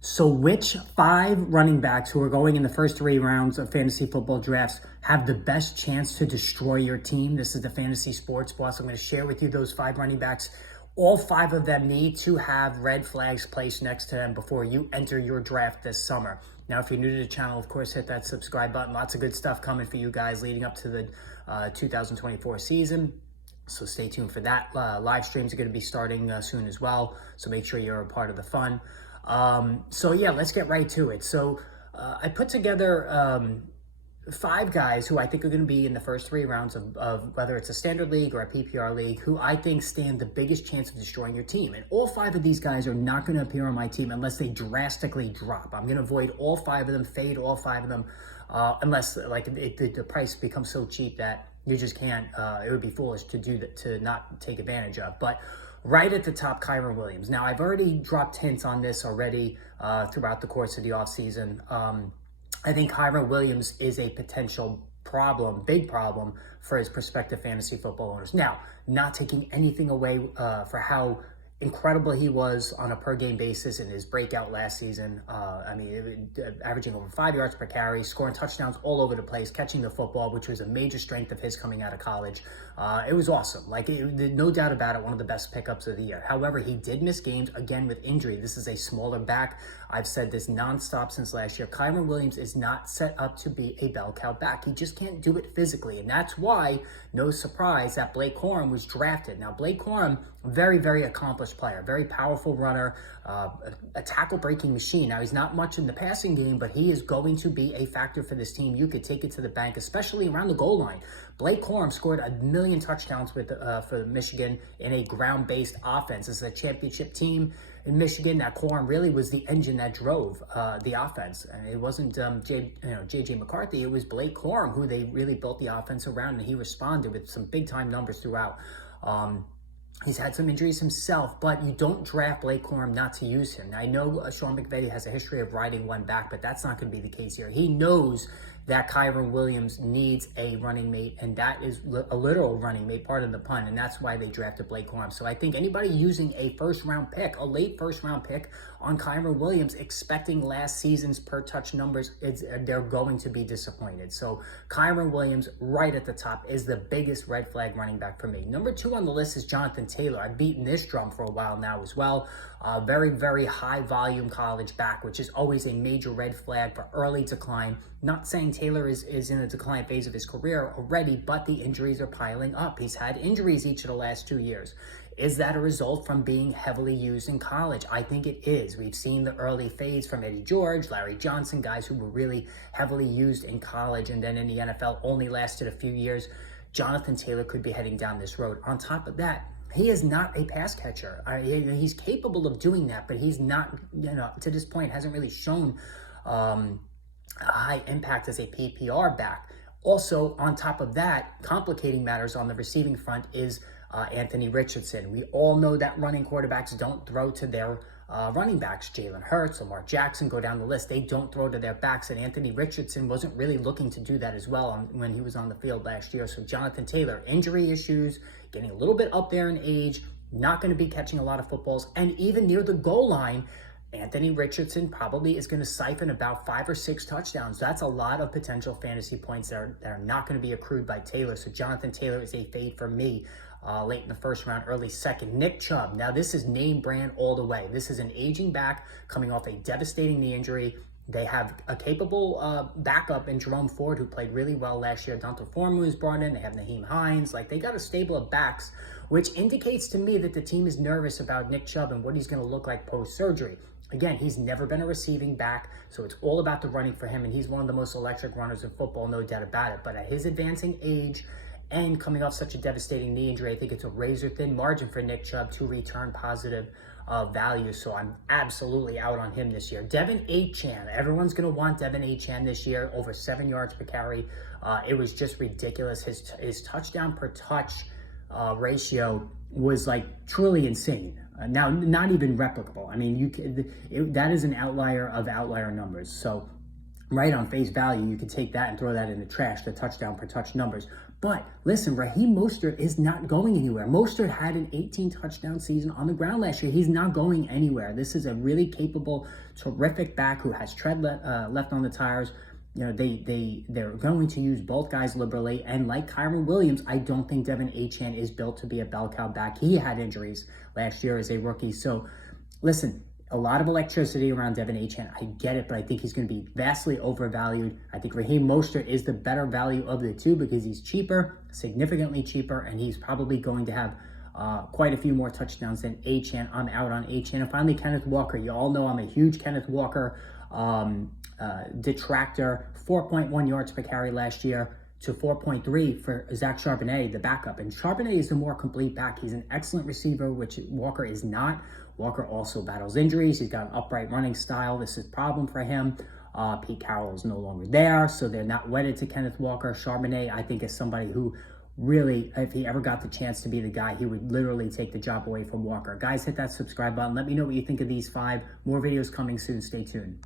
So, which five running backs who are going in the first three rounds of fantasy football drafts have the best chance to destroy your team? This is the Fantasy Sports Boss. I'm going to share with you those five running backs. All five of them need to have red flags placed next to them before you enter your draft this summer. Now, if you're new to the channel, of course, hit that subscribe button. Lots of good stuff coming for you guys leading up to the 2024 season. So stay tuned for that. Live streams are going to be starting soon as well. So make sure you're a part of the fun. So yeah, let's get right to it. So I put together five guys who I think are going to be in the first three rounds of whether it's a standard league or a PPR league, who I think stand the biggest chance of destroying your team. And all five of these guys are not going to appear on my team unless they drastically drop. I'm going to avoid all five of them, fade all five of them, unless like the price becomes so cheap that you just can't. It would be foolish to do that, to not take advantage of. But right at the top, Kyren Williams. Now, I've already dropped hints on this already throughout the course of the offseason. I think Kyren Williams is a potential problem, big problem for his prospective fantasy football owners. Now, not taking anything away for how incredible he was on a per game basis in his breakout last season. Averaging over 5 yards per carry, scoring touchdowns all over the place, catching the football, which was a major strength of his coming out of college. It was awesome. No doubt about it, one of the best pickups of the year. However, he did miss games, again, with injury. This is a smaller back. I've said this nonstop since last year. Kyren Williams is not set up to be a bell cow back. He just can't do it physically. And that's why, no surprise, that Blake Corum was drafted. Now, Blake Corum, very, very accomplished player, very powerful runner, a tackle-breaking machine. Now, he's not much in the passing game, but he is going to be a factor for this team. You could take it to the bank, especially around the goal line. Blake Corum scored 1 million touchdowns for Michigan in a ground-based offense. This is a championship team in Michigan. That Corum really was the engine that drove the offense. And it wasn't J.J. McCarthy. It was Blake Corum who they really built the offense around, and he responded with some big-time numbers throughout. He's had some injuries himself, but you don't draft Blake Corum not to use him. Now, I know Sean McVay has a history of riding one back, but that's not going to be the case here. He knows that Kyren Williams needs a running mate, and that is a literal running mate, part of the pun, and that's why they drafted Blake Corum. So I think anybody using a first-round pick, a late first-round pick on Kyren Williams, expecting last season's per-touch numbers, they're going to be disappointed. So Kyren Williams, right at the top, is the biggest red flag running back for me. Number 2 on the list is Jonathan Taylor. I've beaten this drum for a while now as well. Very, very high-volume college back, which is always a major red flag for early decline. Not saying Taylor is in a decline phase of his career already, but the injuries are piling up. He's had injuries each of the last 2 years. Is that a result from being heavily used in college? I think it is. We've seen the early fades from Eddie George, Larry Johnson, guys who were really heavily used in college and then in the NFL only lasted a few years. Jonathan Taylor could be heading down this road. On top of that, he is not a pass catcher. He's capable of doing that, but he's not, to this point, hasn't really shown a high impact as a PPR back. Also, on top of that, complicating matters on the receiving front is Anthony Richardson. We all know that running quarterbacks don't throw to their running backs. Jalen Hurts, Lamar Jackson, go down the list. They don't throw to their backs, and Anthony Richardson wasn't really looking to do that as well when he was on the field last year. So Jonathan Taylor, injury issues, getting a little bit up there in age, not going to be catching a lot of footballs, and even near the goal line, Anthony Richardson probably is going to siphon about 5 or 6 touchdowns. That's a lot of potential fantasy points that are not going to be accrued by Taylor. So Jonathan Taylor is a fade for me late in the first round, early second. Nick Chubb. Now, this is name brand all the way. This is an aging back coming off a devastating knee injury. They have a capable backup in Jerome Ford, who played really well last year. Donta Foreman was brought in. They have Naheem Hines. They got a stable of backs, which indicates to me that the team is nervous about Nick Chubb and what he's going to look like post-surgery. Again, he's never been a receiving back, so it's all about the running for him, and he's one of the most electric runners in football, no doubt about it. But at his advancing age and coming off such a devastating knee injury, I think it's a razor-thin margin for Nick Chubb to return positive value. So I'm absolutely out on him this year. Devin Achane. Everyone's going to want Devin Achane this year, over 7 yards per carry. It was just ridiculous. His touchdown per touch ratio was truly insane. Now, not even replicable. I mean, that is an outlier of outlier numbers. So right on face value, you could take that and throw that in the trash, the touchdown per touch numbers. But listen, Raheem Mostert is not going anywhere. Mostert had an 18 touchdown season on the ground last year. He's not going anywhere. This is a really capable, terrific back who has tread left on the tires. You know, they're going to use both guys liberally. And like Kyren Williams, I don't think Devin Achane is built to be a bell cow back. He had injuries last year as a rookie. So listen, a lot of electricity around Devin Achane. I get it, but I think he's going to be vastly overvalued. I think Raheem Mostert is the better value of the two because he's cheaper, significantly cheaper, and he's probably going to have quite a few more touchdowns than Achane. I'm out on Achane. And finally, Kenneth Walker. You all know I'm a huge Kenneth Walker detractor. 4.1 yards per carry last year to 4.3 for Zach Charbonnet, the backup. And Charbonnet is the more complete back. He's an excellent receiver, which Walker is not. Walker also battles injuries. He's got an upright running style. This is a problem for him. Pete Carroll is no longer there, so they're not wedded to Kenneth Walker. Charbonnet, I think, is somebody who really, if he ever got the chance to be the guy, he would literally take the job away from Walker. Guys, hit that subscribe button. Let me know what you think of these 5. More videos coming soon. Stay tuned.